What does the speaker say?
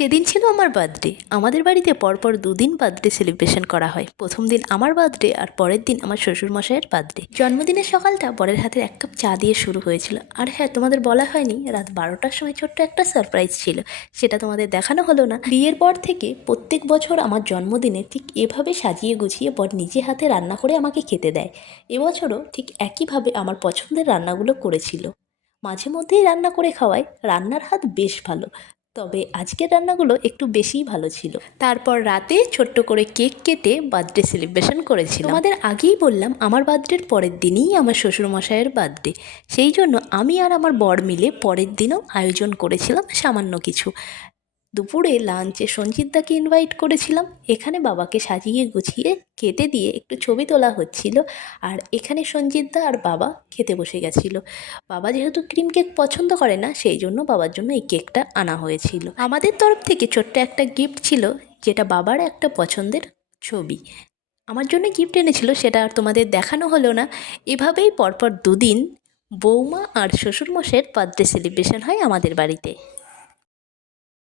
সেদিন ছিল আমার বার্থডে। আমাদের বাড়িতে পরপর দুদিন বার্থডে সেলিব্রেশন করা হয়। প্রথম দিন আমার বার্থডে আর পরের দিন আমার শ্বশুরমশাইয়ের বার্থডে। জন্মদিনের সকালটা বরের হাতের 1 কাপ চা দিয়ে শুরু হয়েছিল। আর হ্যাঁ, তোমাদের বলা হয়নি, রাত 12টার সময় ছোট্ট একটা সারপ্রাইজ ছিল, সেটা তোমাদের দেখানো হলো না। বিয়ের পর থেকে প্রত্যেক বছর আমার জন্মদিনে ঠিক এভাবে সাজিয়ে গুছিয়ে বর নিজে হাতে রান্না করে আমাকে খেতে দেয়। এবছরও ঠিক একইভাবে আমার পছন্দের রান্নাগুলো করেছিল। মাঝে মধ্যেই রান্না করে খাওয়ায়, রান্নার হাত বেশ ভালো। তবে আজকের রান্নাগুলো একটু বেশিই ভালো ছিল। তারপর রাতে ছোট্ট করে কেক কেটে বার্থডে সেলিব্রেশন করেছিলাম। তোমাদের আগেই বললাম আমার বার্থডের পরের দিনই আমার শ্বশুরমশাইয়ের বার্থডে। সেই জন্য আমি আর আমার বর মিলে পরের দিনও আয়োজন করেছিলাম সামান্য কিছু। দুপুরে লাঞ্চে সঞ্জিতদাকে ইনভাইট করেছিলাম। এখানে বাবাকে সাজিয়ে গুছিয়ে খেতে দিয়ে একটু ছবি তোলা হচ্ছিল। আর এখানে সঞ্জিতদা আর বাবা খেতে বসে গেছিল। বাবা যেহেতু ক্রিম কেক পছন্দ করে না, সেই জন্য বাবার জন্য এই কেকটা আনা হয়েছিল। আমাদের তরফ থেকে ছোট্ট একটা গিফট ছিল, যেটা বাবার একটা পছন্দের ছবি আমার জন্য গিফট এনেছিল, সেটা আর তোমাদের দেখানো হলো না। এভাবেই পরপর দুদিন বৌমা আর শ্বশুরমশাইয়ের বার্থডে সেলিব্রেশন হয় আমাদের বাড়িতে।